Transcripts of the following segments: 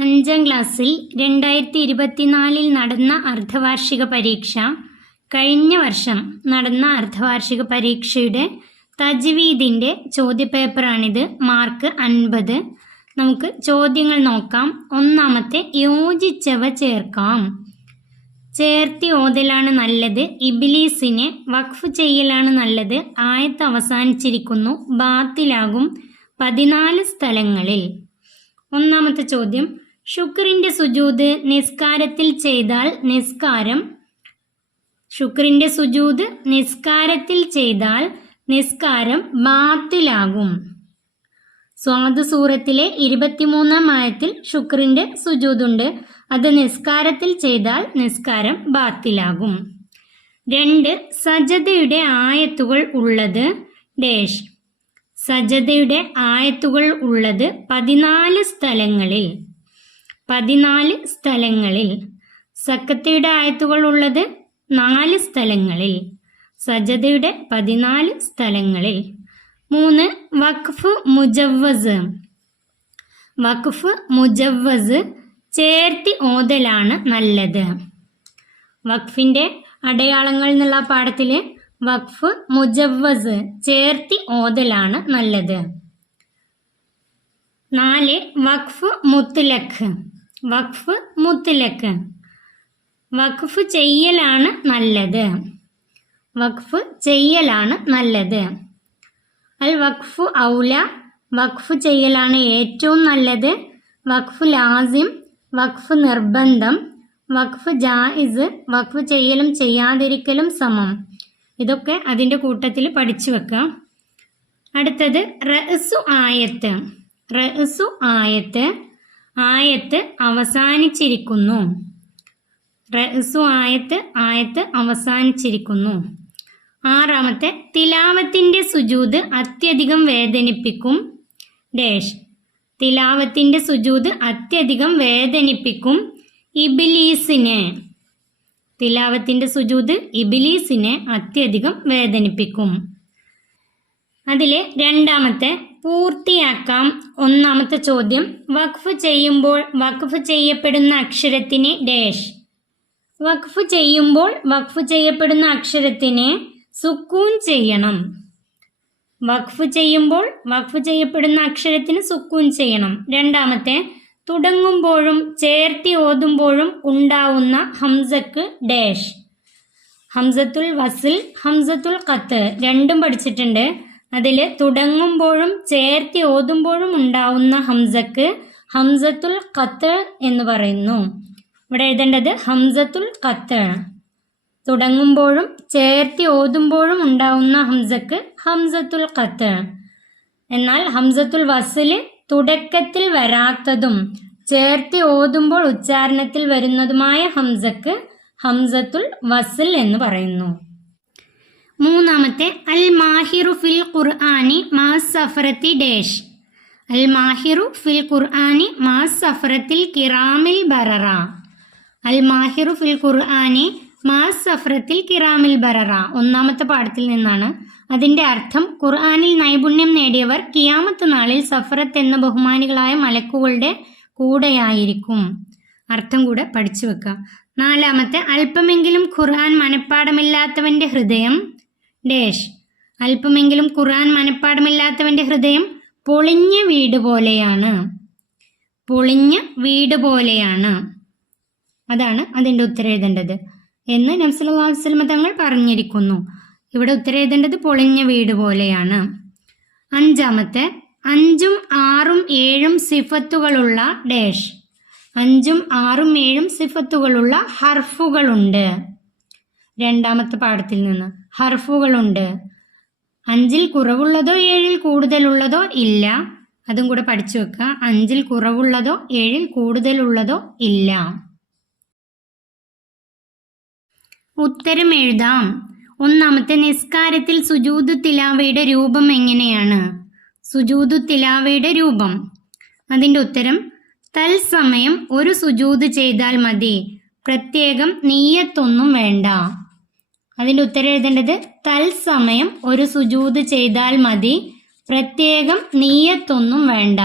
5ാം ക്ലാസ്സിൽ 2024 നടന്ന അർദ്ധവാർഷിക പരീക്ഷ, കഴിഞ്ഞ വർഷം നടന്ന അർദ്ധവാർഷിക പരീക്ഷയുടെ തജ്വീദിൻ്റെ ചോദ്യപേപ്പറാണിത്. മാർക്ക് 50. നമുക്ക് ചോദ്യങ്ങൾ നോക്കാം. ഒന്നാമത്തെ, യോജിച്ചവ ചേർക്കാം. ചേർത്തി ഓതലാണ് നല്ലത്, ഇബ്ലീസിനെ വഖഫ് ചെയ്യലാണ് നല്ലത്, ആയത്ത് അവസാനിച്ചിരിക്കുന്നു, ബാത്തിലാകും 14 സ്ഥലങ്ങളിൽ. ഒന്നാമത്തെ ചോദ്യം, ശുക്രിൻ്റെ സുജൂദ് നിസ്കാരത്തിൽ ചെയ്താൽ നിസ്കാരം ബാത്തിലാകും. സ്വാദ് സൂറത്തിലെ 23-ാം ആയത്തിൽ ശുക്രിൻ്റെ സുജൂദുണ്ട്, അത് നിസ്കാരത്തിൽ ചെയ്താൽ നിസ്കാരം ബാത്തിലാകും. 2, സജദയുടെ ആയത്തുകൾ ഉള്ളത് ഡേഷ്. സജദയുടെ ആയത്തുകൾ ഉള്ളത് 14 സ്ഥലങ്ങളിൽ. സക്കത്തയുടെ ആയത്തുകൾ ഉള്ളത് 4 സ്ഥലങ്ങളിൽ. സജദയുടെ 14 സ്ഥലങ്ങളിൽ. 3, വഖഫ് മുജവ്വസ് ചേർത്തി ഓതലാണ് നല്ലത്. വഖഫിൻ്റെ അടയാളങ്ങൾ എന്നുള്ള പാഠത്തിൽ വഖഫ് മുജവ്വസ് ചേർത്തി ഓതലാണ് നല്ലത്. 4, വഖഫ് മുത്ലഖ് വഖഫ് ചെയ്യലാണ് നല്ലത്. അൽ വഖഫ് ഔല വഖഫ് ചെയ്യലാണ് ഏറ്റവും നല്ലത്. വഖഫ് ലാസിം വഖഫ് നിർബന്ധം. വഖഫ് ജായിസ് വഖഫ് ചെയ്യലും ചെയ്യാതിരിക്കലും സമം. ഇതൊക്കെ അതിൻ്റെ കൂട്ടത്തിൽ പഠിച്ചു വെക്കാം. അടുത്തത് റഅ്സു ആയത്ത്. ആയത്ത് അവസാനിച്ചിരിക്കുന്നു. ആയത്ത് അവസാനിച്ചിരിക്കുന്നു. 6, തിലാവത്തിൻ്റെ സുജൂദ് അത്യധികം വേദനിപ്പിക്കും ഡേഷ്. തിലാവത്തിൻ്റെ സുജൂദ് അത്യധികം വേദനിപ്പിക്കും ഇബ്ലീസിനെ. തിലാവത്തിൻ്റെ സുജൂദ് ഇബ്ലീസിനെ അത്യധികം വേദനിപ്പിക്കും. അതിൽ 2ാമത്തെ പൂർത്തിയാക്കാം. 1ാമത്തെ ചോദ്യം, വഖഫ് ചെയ്യുമ്പോൾ വഖഫ് ചെയ്യപ്പെടുന്ന അക്ഷരത്തിന് ഡേഷ്. വഖഫ് ചെയ്യുമ്പോൾ വഖഫ് ചെയ്യപ്പെടുന്ന അക്ഷരത്തിന് സുക്കൂൻ ചെയ്യണം. വഖഫ് ചെയ്യുമ്പോൾ വഖഫ് ചെയ്യപ്പെടുന്ന അക്ഷരത്തിന് സുക്കൂൻ ചെയ്യണം. 2ാമത്തെ, തുടങ്ങുമ്പോഴും ചേർത്തി ഓതുമ്പോഴും ഉണ്ടാവുന്ന ഹംസക്ക് ഡേഷ്. ഹംസത്തുൽ വസ്ൽ, ഹംസത്തുൽ ഖത്ത് രണ്ടും പഠിച്ചിട്ടുണ്ട്. അതിൽ തുടങ്ങുമ്പോഴും ചേർത്തി ഓതുമ്പോഴും ഉണ്ടാവുന്ന ഹംസക്ക് ഹംസത്തുൽ ഖത്ത് എന്ന് പറയുന്നു. ഇവിടെ എഴുതേണ്ടത് ഹംസത്തുൽ ഖത്ത്. തുടങ്ങുമ്പോഴും ചേർത്തി ഓതുമ്പോഴും ഉണ്ടാവുന്ന ഹംസക്ക് ഹംസത്തുൽ ഖത്ത്. എന്നാൽ ഹംസത്തുൽ വസ്ൽ തുടക്കത്തിൽ വരാത്തതും ചേർത്തി ഓതുമ്പോൾ ഉച്ചാരണത്തിൽ വരുന്നതുമായ ഹംസക്ക് ഹംസത്തുൽ വസ്ൽ എന്ന് പറയുന്നു. 3ാമത്തെ, അൽ മാഹിറു ഫിൽ ഖുർആനി മാസഫറത്തി ഡേഷ്. അൽ മാഹിറു ഫിൽ ഖുർആനി മാസഫറത്തിൽ കിറാമിൽ ബററ. അൽ മാഹിറു ഫിൽ ഖുർആനി മാസഫറത്തിൽ കിറാമിൽ ബററ 1ാമത്തെ പാഠത്തിൽ നിന്നാണ്. അതിൻ്റെ അർത്ഥം, ഖുർആനിൽ നൈപുണ്യം നേടിയവർ ഖിയാമത്ത് നാളിൽ സഫറത്ത് എന്ന ബഹുമാനികളായ മലക്കുകളുടെ കൂടെയായിരിക്കും. അർത്ഥം കൂടെ പഠിച്ചു വെക്കുക. 4ാമത്തെ, അല്പമെങ്കിലും ഖുർആൻ മനഃപ്പാടമില്ലാത്തവൻ്റെ ഹൃദയം ഡേഷ്. അല്പമെങ്കിലും ഖുർആൻ മനഃപ്പാടമില്ലാത്തവന്റെ ഹൃദയം പൊളിഞ്ഞ വീട് പോലെയാണ്. അതാണ് അതിൻ്റെ ഉത്തരം എഴുതേണ്ടത് എന്ന് നബി സല്ലല്ലാഹു അലൈഹി വസല്ലം തങ്ങൾ പറഞ്ഞിരിക്കുന്നു. ഇവിടെ ഉത്തരം എഴുതേണ്ടത് പൊളിഞ്ഞ വീട് പോലെയാണ്. 5ാമത്തെ, 5ഉം 6ഉം 7ഉം സിഫത്തുകളുള്ള ഡേഷ്. 5ഉം 6ഉം 7ഉം സിഫത്തുകളുള്ള ഹർഫുകളുണ്ട്. 2ാമത്തെ പാഠത്തിൽ നിന്ന് ഹർഫുകളുണ്ട്. 5ൽ കുറവുള്ളതോ 7ൽ കൂടുതലുള്ളതോ ഇല്ല. അതും കൂടെ പഠിച്ചു വെക്കുക. 5ൽ കുറവുള്ളതോ 7ൽ കൂടുതലുള്ളതോ ഇല്ല. ഉത്തരം എഴുതാം. 1ാമത്തെ, നിസ്കാരത്തിൽ സുജൂദു തിലാവയുടെ രൂപം എങ്ങനെയാണ്? സുജൂദു തിലാവയുടെ രൂപം, അതിൻ്റെ ഉത്തരം, തൽസമയം ഒരു സുജൂദ് ചെയ്താൽ മതി, പ്രത്യേകം നിയ്യത്തൊന്നും വേണ്ട. അതിൻ്റെ ഉത്തരം എഴുതേണ്ടത് തൽസമയം ഒരു സുജൂദ് ചെയ്താൽ മതി, പ്രത്യേകം നിയ്യത്തൊന്നും വേണ്ട.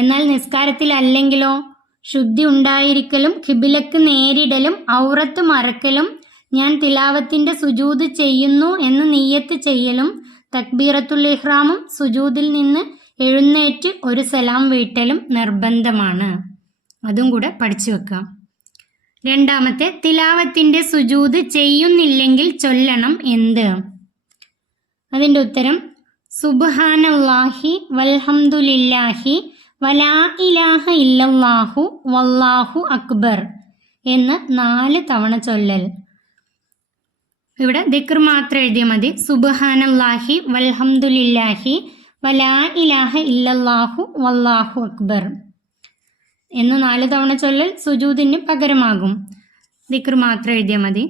എന്നാൽ നിസ്കാരത്തിൽ അല്ലെങ്കിലോ ശുദ്ധി ഉണ്ടായിരിക്കലും ഖിബിലക്ക് നേരിടലും ഔറത്ത് മറക്കലും ഞാൻ തിലാവത്തിന്റെ സുജൂദ് ചെയ്യുന്നു എന്ന് നിയ്യത്ത് ചെയ്യലും തക്ബീറത്തുൽ ഇഹ്റാമും സുജൂദിൽ നിന്ന് എഴുന്നേറ്റ് ഒരു സലാം വീട്ടലും നിർബന്ധമാണ്. അതും കൂടെ പഠിച്ചു വെക്കാം. രണ്ടാമത്തെ, തിലാവത്തിന്റെ സുജൂദ് ചെയ്യുന്നില്ലെങ്കിൽ ചൊല്ലണം എന്ത്? അതിൻ്റെ ഉത്തരം സുബ്ഹാനല്ലാഹി വൽഹംദുലില്ലാഹി വലാ ഇലാഹ ഇല്ലല്ലാഹു വല്ലാഹു അക്ബർ എന്ന് 4 തവണ ചൊല്ലൽ. ഇവിടെ ദിക്ർ മാത്രം എഴുതിയാൽ മതി. സുബ്ഹാനല്ലാഹി വൽഹംദുലില്ലാഹി വലാ ഇലാഹ ഇല്ലല്ലാഹു വല്ലാഹു അക്ബർ എന്ന് 4 തവണ ചൊല്ലൽ സുജൂദിന് പകരമാകും. ദിക്ർ മാത്രം എഴുതിയാൽ മതി.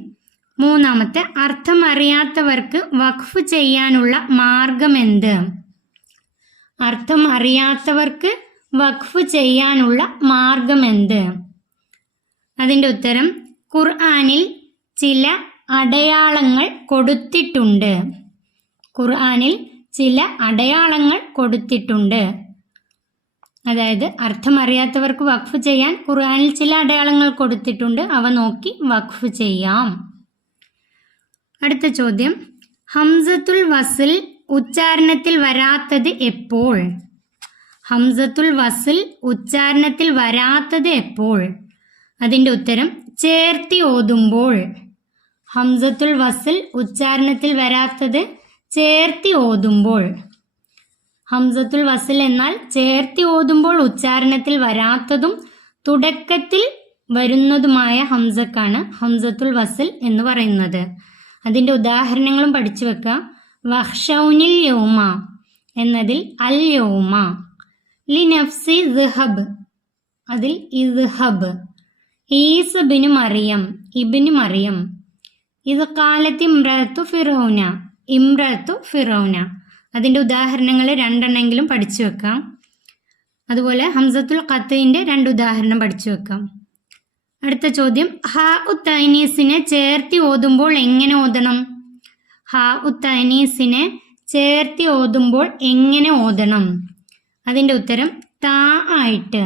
മൂന്നാമത്തെ, അർത്ഥം അറിയാത്തവർക്ക് വഖഫ് ചെയ്യാനുള്ള മാർഗം എന്ത്? അർത്ഥം അറിയാത്തവർക്ക് വഖഫ് ചെയ്യാനുള്ള മാർഗം എന്ത്? അതിൻ്റെ ഉത്തരം ഖുർആനിൽ ചില അടയാളങ്ങൾ കൊടുത്തിട്ടുണ്ട്. ഖുർആനിൽ ചില അടയാളങ്ങൾ കൊടുത്തിട്ടുണ്ട്. അതായത് അർത്ഥം അറിയാത്തവർക്ക് വഖഫ് ചെയ്യാൻ ഖുർആനിൽ ചില അടയാളങ്ങൾ കൊടുത്തിട്ടുണ്ട്. അവ നോക്കി വഖഫ് ചെയ്യാം. അടുത്ത ചോദ്യം, ഹംസത്തുൽ വസ്ൽ ഉച്ചാരണത്തിൽ വരാത്തത് എപ്പോൾ? ഹംസത്തുൽ വസ്ൽ ഉച്ചാരണത്തിൽ വരാത്തത് എപ്പോൾ? അതിൻ്റെ ഉത്തരം ചേർത്തി ഓതുമ്പോൾ. ഹംസത്തുൽ വസ്ൽ ഉച്ചാരണത്തിൽ വരാത്തത് ചേർത്തി ഓതുമ്പോൾ. ഹംസത്തുൽ വസ്ൽ എന്നാൽ ചേർത്തി ഓതുമ്പോൾ ഉച്ചാരണത്തിൽ വരാത്തതും തുടക്കത്തിൽ വരുന്നതുമായ ഹംസക്കാണ് ഹംസത്തുൽ വസ്ൽ എന്ന് പറയുന്നത്. അതിൻ്റെ ഉദാഹരണങ്ങളും പഠിച്ചു വെക്കുക. വഹ്ഷൗനിൽ യൗമ എന്നതിൽ അൽ യൗമ, ലി നഫ്സി സിഹബ് അതിൽ ഇസ്ഹബ്, ഈസ് ബിനു മറിയം ഇബിന് മറിയം, ഇത് കാലത്ത് ഇമ്രത്തു ഫിറൗന ഇമ്രത്തു ഫിറൗന. അതിൻ്റെ ഉദാഹരണങ്ങൾ 2 എണ്ണെങ്കിലും പഠിച്ചു വെക്കാം. അതുപോലെ ഹംസത്തുൽ ഖത്ഇന്റെ 2 ഉദാഹരണം പഠിച്ചു വെക്കാം. അടുത്ത ചോദ്യം, ഹാ ഉത്തൈനീസിനെ ചേർത്തി ഓതുമ്പോൾ എങ്ങനെ ഓതണം? ഹാ ഉത്തൈനീസിനെ ചേർത്തി ഓതുമ്പോൾ എങ്ങനെ ഓതണം? അതിൻ്റെ ഉത്തരം താ ആയിട്ട്.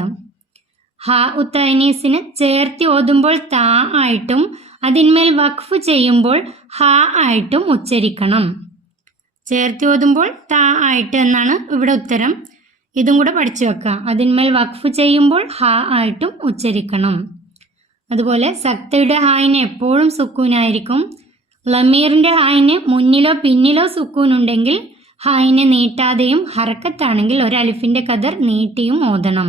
ഹാ ഉത്തൈനീസിനെ ചേർത്തി ഓതുമ്പോൾ താ ആയിട്ടും അതിന്മേൽ വഖഫ് ചെയ്യുമ്പോൾ ഹാ ആയിട്ടും ഉച്ചരിക്കണം. ചേർത്തി ഓതുമ്പോൾ താ ആയിട്ട് എന്നാണ് ഇവിടെ ഉത്തരം. ഇതും കൂടെ പഠിച്ചു വെക്കാം. അതിന്മേൽ വഖഫ് ചെയ്യുമ്പോൾ ഹാ ആയിട്ടും ഉച്ചരിക്കണം. അതുപോലെ സക്തയുടെ ഹായിന് എപ്പോഴും സുക്കൂനായിരിക്കും. ലമീറിൻ്റെ ഹായിന് മുന്നിലോ പിന്നിലോ സുക്കൂൻ ഉണ്ടെങ്കിൽ ഹായിനെ നീട്ടാതെയും ഹറക്കത്താണെങ്കിൽ ഒരു അലിഫിൻ്റെ കദർ നീട്ടിയും ഓതണം.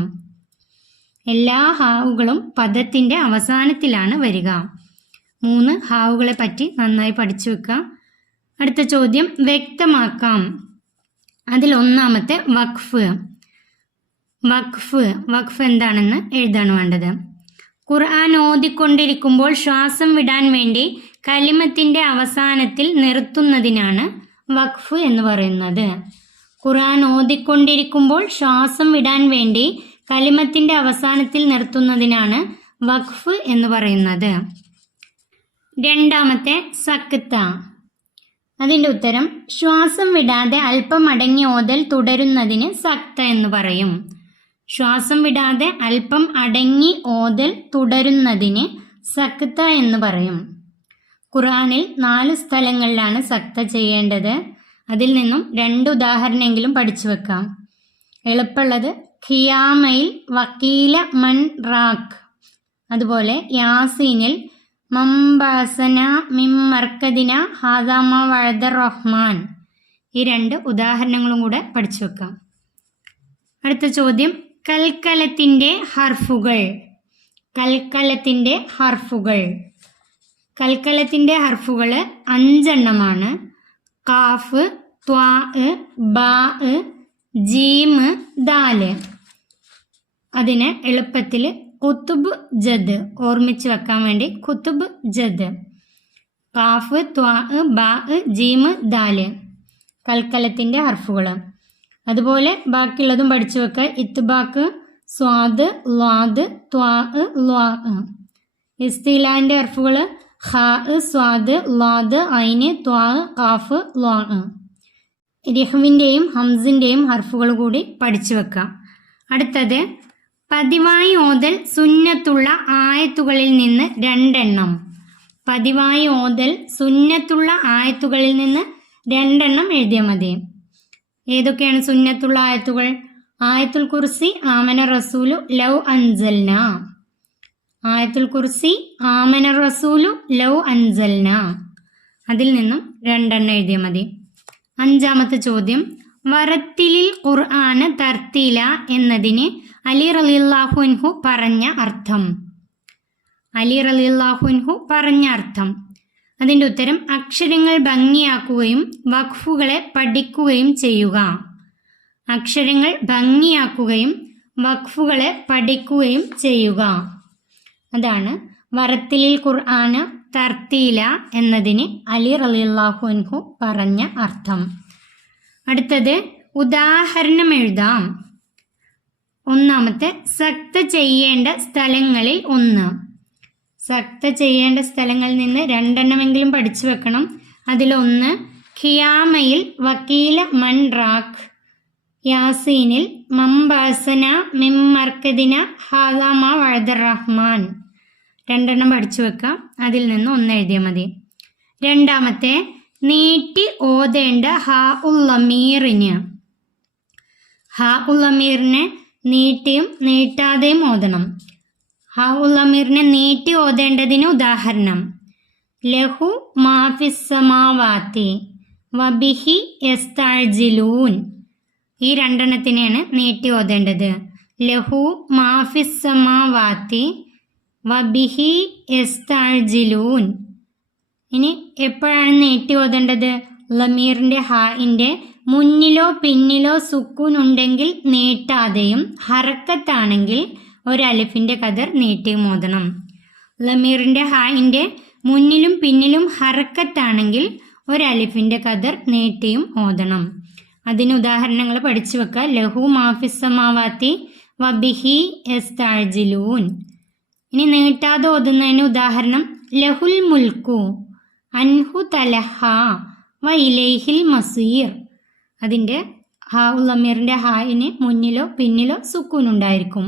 എല്ലാ ഹാവുകളും പദത്തിൻ്റെ അവസാനത്തിലാണ് വരിക. 3 ഹാവുകളെ പറ്റി നന്നായി പഠിച്ചു വെക്കാം. അടുത്ത ചോദ്യം വ്യക്തമാക്കാം. അതിൽ ഒന്നാമത്തെ വഖഫ്. വഖഫ് എന്താണെന്ന് എഴുതാണ് വേണ്ടത്. ഖുർആൻ ഓതിക്കൊണ്ടിരിക്കുമ്പോൾ ശ്വാസം വിടാൻ വേണ്ടി കലിമത്തിൻ്റെ അവസാനത്തിൽ നിർത്തുന്നതിനാണ് വഖഫ് എന്ന് പറയുന്നത്. ഖുർആൻ ഓതിക്കൊണ്ടിരിക്കുമ്പോൾ ശ്വാസം വിടാൻ വേണ്ടി കലിമത്തിൻ്റെ അവസാനത്തിൽ നിർത്തുന്നതിനാണ് വഖഫ് എന്ന് പറയുന്നത്. രണ്ടാമത്തെ സക്ത. അതിൻ്റെ ഉത്തരം ശ്വാസം വിടാതെ അല്പം അടങ്ങി ഓതൽ തുടരുന്നതിന് സക്ത എന്ന് പറയും. ശ്വാസം വിടാതെ അല്പം അടങ്ങി ഓതൽ തുടരുന്നതിന് സക്ത എന്ന് പറയും. ഖുർആനിൽ 4 സ്ഥലങ്ങളിലാണ് സക്ത ചെയ്യേണ്ടത്. അതിൽ നിന്നും 2 ഉദാഹരണമെങ്കിലും പഠിച്ചു വെക്കാം. എളുപ്പമുള്ളത് ഖിയാമയിൽ വക്കീല മൻ റാഖ്, അതുപോലെ യാസീനിൽ മംബാസന മിമ്മർക്കദിന ഹാദാമ വഴദ റഹ്മാൻ. ഈ 2 ഉദാഹരണങ്ങളും കൂടെ പഠിച്ചു വെക്കാം. അടുത്ത ചോദ്യം, കൽക്കലത്തിൻ്റെ ഹർഫുകൾ. കൽക്കലത്തിൻ്റെ ഹർഫുകൾ. കൽക്കലത്തിൻ്റെ ഹർഫുകൾ 5 എണ്ണമാണ്. കാഫ്, ത്വാ, ബാ, ജീം, ദാല്. അതിന് എളുപ്പത്തിൽ കുത്തുബ് ജദ് ഓർമ്മിച്ച് വെക്കാൻ വേണ്ടി കുത്തുബ് ജദ്. കാഫ്, ത്വാ, ബാ, ജീം, ദാല് കൽക്കലത്തിൻ്റെ ഹർഫുകൾ. അതുപോലെ ബാക്കിയുള്ളതും പഠിച്ചു വെക്കുക. ഇത്ബാക്ക്, സ്വാദ്, ലാദ്, ത്വാ, ലാ. ഇസ്തിലാൻ്റെ ഹർഫുകൾ ഖാ, സ്വാദ്, ലാദ്, ഐന്, ത്വാ, കാഫ്, ലാ. രഹ്വിൻ്റെയും ഹംസിൻ്റെയും ഹർഫുകൾ കൂടി പഠിച്ചു വെക്കാം. അടുത്തത് പതിവായി ഓതൽ സുന്നത്തുള്ള ആയത്തുകളിൽ നിന്ന് രണ്ടെണ്ണം. പതിവായി ഓതൽ സുന്നത്തുള്ള ആയത്തുകളിൽ നിന്ന് രണ്ടെണ്ണം എഴുതിയാൽ മതി. ഏതൊക്കെയാണ് സുന്നത്തുള്ള ആയത്തുകൾ? ആയത്തുൽ കുർസി, ആമന റസൂലു, ലൗ അൻസൽന. ആയത്തുൽ കുർസി, ആമന റസൂലു, ലൗ അൻസൽന. അതിൽ നിന്നും രണ്ടെണ്ണം എഴുതിയാൽ മതി. 5ാമത്തെ ചോദ്യം, വറത്തിലിൽ ഖുർആന തർത്തീല എന്നതിന് അലി റളിയല്ലാഹു അൻഹു പറഞ്ഞ അർത്ഥം. അലി റളിയല്ലാഹു അൻഹു പറഞ്ഞ അർത്ഥം. അതിൻ്റെ ഉത്തരം അക്ഷരങ്ങൾ ഭംഗിയാക്കുകയും വഖഫുകളെ പഠിക്കുകയും ചെയ്യുക. അക്ഷരങ്ങൾ ഭംഗിയാക്കുകയും വഖഫുകളെ പഠിക്കുകയും ചെയ്യുക. അതാണ് വറത്തിലിൽ ഖുർആന തർത്തീല എന്നതിന് അലി റളിയല്ലാഹു അൻഹു പറഞ്ഞ അർത്ഥം. അടുത്തത് ഉദാഹരണം എഴുതാം. 1ാമത്തെ, സക്ത ചെയ്യേണ്ട സ്ഥലങ്ങളിൽ 1. സക്ത ചെയ്യേണ്ട സ്ഥലങ്ങളിൽ നിന്ന് രണ്ടെണ്ണമെങ്കിലും പഠിച്ചു വെക്കണം. അതിലൊന്ന് ഖിയാമയിൽ വക്കീല മൻ റാഖ്, യാസീനിൽ മംബാസന മിമ്മർക്കദിന ഹാദാമ വഅദർ റഹ്മാൻ. രണ്ടെണ്ണം പഠിച്ചു വെക്കാം. അതിൽ നിന്ന് 1 എഴുതിയാൽ മതി. 2ാമത്തെ, നീട്ടി ഓതേണ്ട ഹാ ഉള്ളമീറിന്. ഹാ ഉള്ളമീറിനെ നീട്ടിയും നീട്ടാതെയും ഓതണം. ഹാ ഉള്ളമീറിനെ നീട്ടി ഓതേണ്ടതിന് ഉദാഹരണം ലഹു മാഫിസ്സമാവാത്തി വബിഹി യസ്തഅ്ജിലൂൻ. ഈ രണ്ടെണ്ണത്തിനെയാണ് നീട്ടി ഓതേണ്ടത്. ലഹു മാഫിസ്സമാവാത്തി വബിഹി യസ്തഅ്ജിലൂൻ. ഇനി എപ്പോഴാണ് നീട്ടി ഓതേണ്ടത്? ലമീറിൻ്റെ ഹാഇൻ്റെ മുന്നിലോ പിന്നിലോ സുക്കൂൻ ഉണ്ടെങ്കിൽ നീട്ടാതെയും ഹറക്കത്താണെങ്കിൽ ഒരലിഫിൻ്റെ കദർ നീട്ടിയും ഓതണം. ലമീറിൻ്റെ ഹാഇൻ്റെ മുന്നിലും പിന്നിലും ഹറക്കത്താണെങ്കിൽ ഒരലിഫിൻ്റെ കദർ നീട്ടിയും ഓതണം. അതിന് ഉദാഹരണങ്ങൾ പഠിച്ചു വെക്കുക. ലഹു മാഫിസ്സമാവാത്തി വബിഹി യസ്തഅ്ജിലൂൻ. ഇനി നീട്ടാതെ ഓതുന്നതിന് ഉദാഹരണം ലഹുൽ മുൽക്കു അൻഹു തലഹ വ ഇലൈഹിൽ മസീർ. അതിൻ്റെ ഹാ ഉള്ളമീറിൻ്റെ ഹായിന് മുന്നിലോ പിന്നിലോ സുക്കൂൻ ഉണ്ടായിരിക്കും.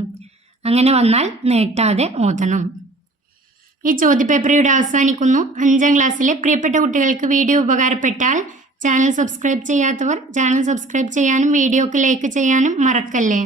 അങ്ങനെ വന്നാൽ നീട്ടാതെ ഓതണം. ഈ ചോദ്യപേപ്പർ ഇവിടെ അവസാനിക്കുന്നു. 5ാം ക്ലാസ്സിലെ പ്രിയപ്പെട്ട കുട്ടികൾക്ക് വീഡിയോ ഉപകാരപ്പെട്ടാൽ ചാനൽ സബ്സ്ക്രൈബ് ചെയ്യാത്തവർ ചാനൽ സബ്സ്ക്രൈബ് ചെയ്യാനും വീഡിയോക്ക് ലൈക്ക് ചെയ്യാനും മറക്കല്ലേ.